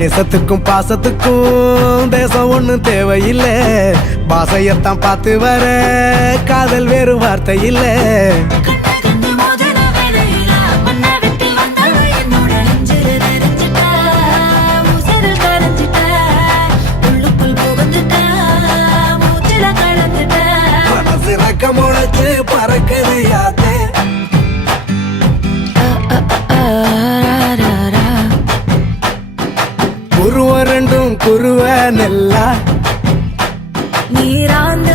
தேசத்துக்கும் பாசத்துக்கும் தேசம் ஒண்ணும் தேவையில்லை. பாசையத்தான் பார்த்து வர காதல் வேறு வார்த்தை இல்லை. முளைச்சு பறக்கதையாத்தே குருவ ரெண்டும் குருவ நெல்லா நீராந்த